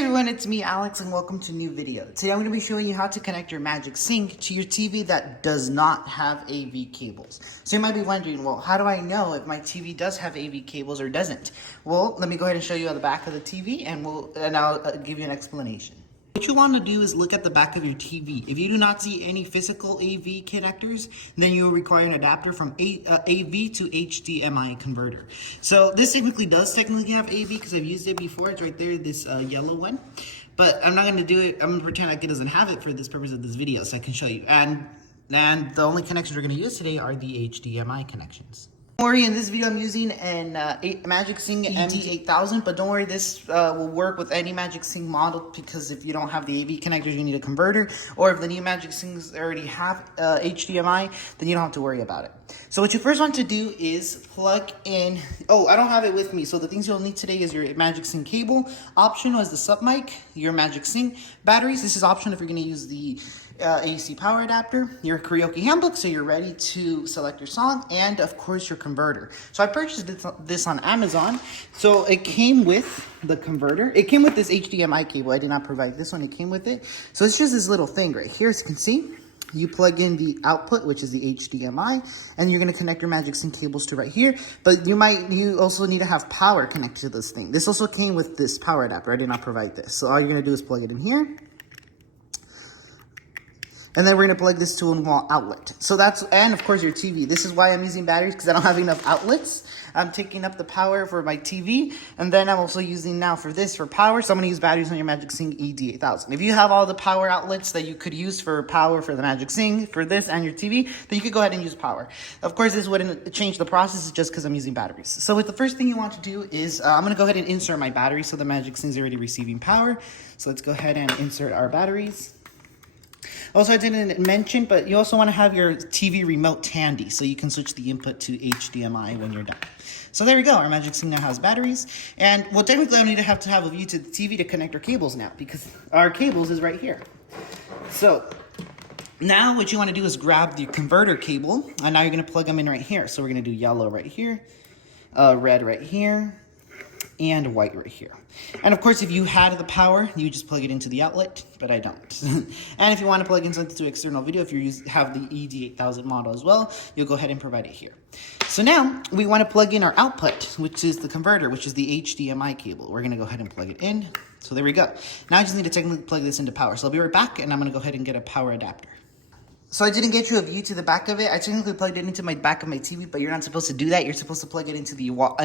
Everyone, it's me Alex and welcome to a new video. Today I'm going to be showing you how to connect your Magic Sync to your TV that does not have AV cables. So you might be wondering, well, how do I know if my TV does have AV cables or doesn't? Well, let me go ahead and show you on the back of the TV and I'll give you an explanation. What you want to do is look at the back of your TV. If you do not see any physical AV connectors, then you will require an adapter from AV to HDMI converter. So this does technically have AV because I've used it before. It's right there, this yellow one. But I'm not going to do it. I'm going to pretend like it doesn't have it for this purpose of this video so I can show you. And the only connections we're going to use today are the HDMI connections. Don't worry, in this video I'm using an Magic Sync MD8000, but don't worry, this will work with any Magic Sync model because if you don't have the AV connectors, you need a converter, or if the new Magic Syncs already have HDMI, then you don't have to worry about it. So what you first want to do is plug in, I don't have it with me, so the things you'll need today is your Magic Sync cable, optional is the sub mic, your Magic Sync batteries, this is optional if you're going to use the AC power adapter, your karaoke handbook so you're ready to select your song, and of course your converter. So I purchased this on Amazon. So it came with the converter. It came with this HDMI cable. I did not provide this one. It came with it. So it's just this little thing right here. As you can see, you plug in the output, which is the HDMI, and you're going to connect your Magic Sync cables to right here. But you also need to have power connected to this thing. This also came with this power adapter. I did not provide this. So all you're going to do is plug it in here. And then we're going to plug this to a wall outlet. And of course your TV. This is why I'm using batteries, because I don't have enough outlets. I'm taking up the power for my TV. And then I'm also using now for power. So I'm going to use batteries on your Magic Sync ED8000. If you have all the power outlets that you could use for power for the Magic Sync, for this and your TV, then you could go ahead and use power. Of course, this wouldn't change the process just because I'm using batteries. So the first thing you want to do is I'm going to go ahead and insert my battery so the Magic Sync is already receiving power. So let's go ahead and insert our batteries. Also, I didn't mention, but you also want to have your TV remote handy so you can switch the input to HDMI when you're done. So there we go. Our Magic Sync now has batteries. And, well, technically, I need to have a view to the TV to connect our cables now because our cables is right here. So now what you want to do is grab the converter cable, and now you're going to plug them in right here. So we're going to do yellow right here, red right here, and white right here. And of course, if you had the power, you just plug it into the outlet, but I don't. And if you want to plug in something to external video, if you have the ED8000 model as well, you'll go ahead and provide it here. So now we want to plug in our output, which is the converter, which is the HDMI cable. We're going to go ahead and plug it in. So there we go. Now I just need to technically plug this into power. So I'll be right back, and I'm going to go ahead and get a power adapter. So I didn't get you a view to the back of it. I technically plugged it into my back of my TV, but you're not supposed to do that. You're supposed to plug it into the wall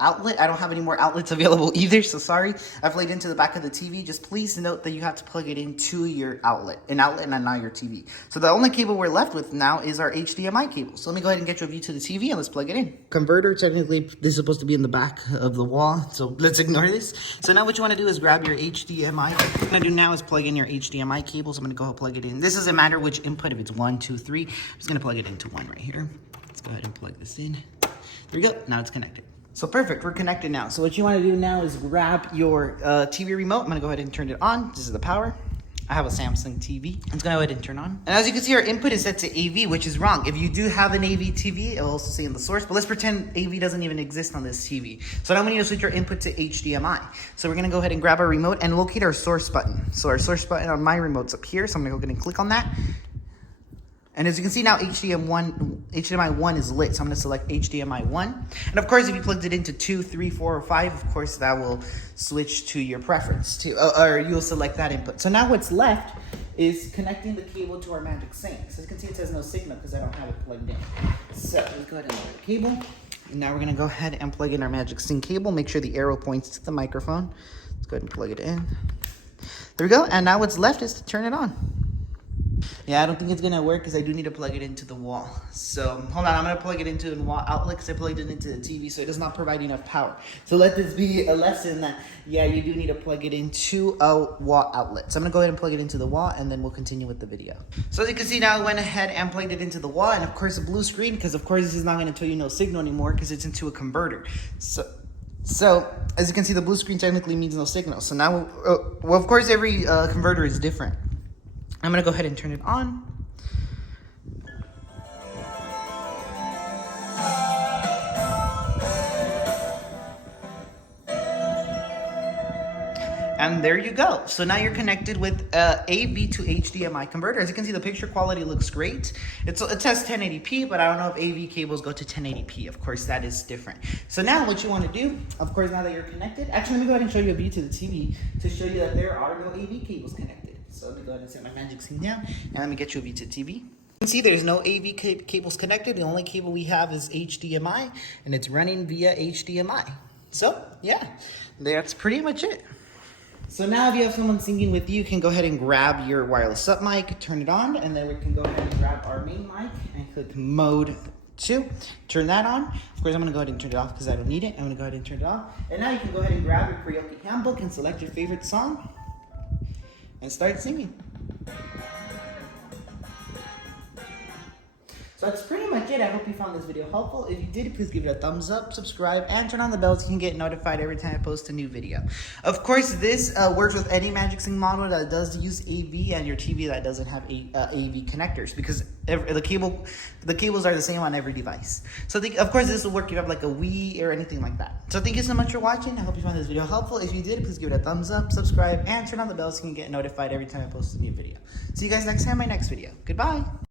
outlet. I don't have any more outlets available either, so sorry. I plugged into the back of the TV. Just please note that you have to plug it into your outlet and not your TV. So the only cable we're left with now is our HDMI cable. So let me go ahead and get you a view to the TV and let's plug it in. Converter, technically, this is supposed to be in the back of the wall, so let's ignore this. So now what you want to do is grab your HDMI. What you're going to do now is plug in your HDMI cable. So I'm going to go plug it in. This doesn't matter which input. If it's 1, 2, 3, I'm just going to plug it into 1 right here. Let's go ahead and plug this in. There we go. Now it's connected. So perfect. We're connected now. So what you want to do now is grab your TV remote. I'm going to go ahead and turn it on. This is the power. I have a Samsung TV. Let's go ahead and turn on. And as you can see, our input is set to AV, which is wrong. If you do have an AV TV, it'll also say in the source, but let's pretend AV doesn't even exist on this TV. So now we need to switch our input to HDMI. So we're gonna go ahead and grab our remote and locate our source button. So our source button on my remote's up here. So I'm gonna go ahead and click on that. And as you can see now, HDMI 1 is lit, so I'm going to select HDMI 1. And of course, if you plugged it into 2, 3, 4, or 5, of course, that will switch to your preference, or you'll select that input. So now what's left is connecting the cable to our Magic Sync. So as you can see, it says no signal because I don't have it plugged in. So let's go ahead and plug the cable. And now we're going to go ahead and plug in our Magic Sync cable. Make sure the arrow points to the microphone. Let's go ahead and plug it in. There we go. And now what's left is to turn it on. Yeah, I don't think it's going to work because I do need to plug it into the wall. So, hold on, I'm going to plug it into a wall outlet because I plugged it into the TV, so it does not provide enough power. So let this be a lesson that, yeah, you do need to plug it into a wall outlet. So I'm going to go ahead and plug it into the wall, and then we'll continue with the video. So as you can see now, I went ahead and plugged it into the wall, and of course a blue screen, because of course this is not going to tell you no signal anymore because it's into a converter. So, as you can see, the blue screen technically means no signal. So now, well, of course every converter is different. I'm going to go ahead and turn it on. And there you go. So now you're connected with AV to HDMI converter. As you can see, the picture quality looks great. It says 1080p, but I don't know if AV cables go to 1080p. Of course, that is different. So now what you want to do, of course, now that you're connected, actually, let me go ahead and show you a view to the TV to show you that there are no AV cables connected. So let me go ahead and set my Magic Sync down, and let me get you a view to the TV. You can see there's no AV cables connected. The only cable we have is HDMI, and it's running via HDMI. So, yeah, that's pretty much it. So now if you have someone singing with you can go ahead and grab your wireless up mic, turn it on, and then we can go ahead and grab our main mic and click mode 2. Turn that on. Of course, I'm going to go ahead and turn it off because I don't need it. I'm going to go ahead and turn it off. And now you can go ahead and grab your karaoke handbook and select your favorite song and start singing. So that's pretty much it. I hope you found this video helpful. If you did, please give it a thumbs up, subscribe, and turn on the bell so you can get notified every time I post a new video. Of course, this works with any Magic Sync model that does use AV and your TV that doesn't have AV connectors, because the cables are the same on every device. So of course, this will work if you have like a Wii or anything like that. So thank you so much for watching. I hope you found this video helpful. If you did, please give it a thumbs up, subscribe, and turn on the bell so you can get notified every time I post a new video. See you guys next time in my next video. Goodbye.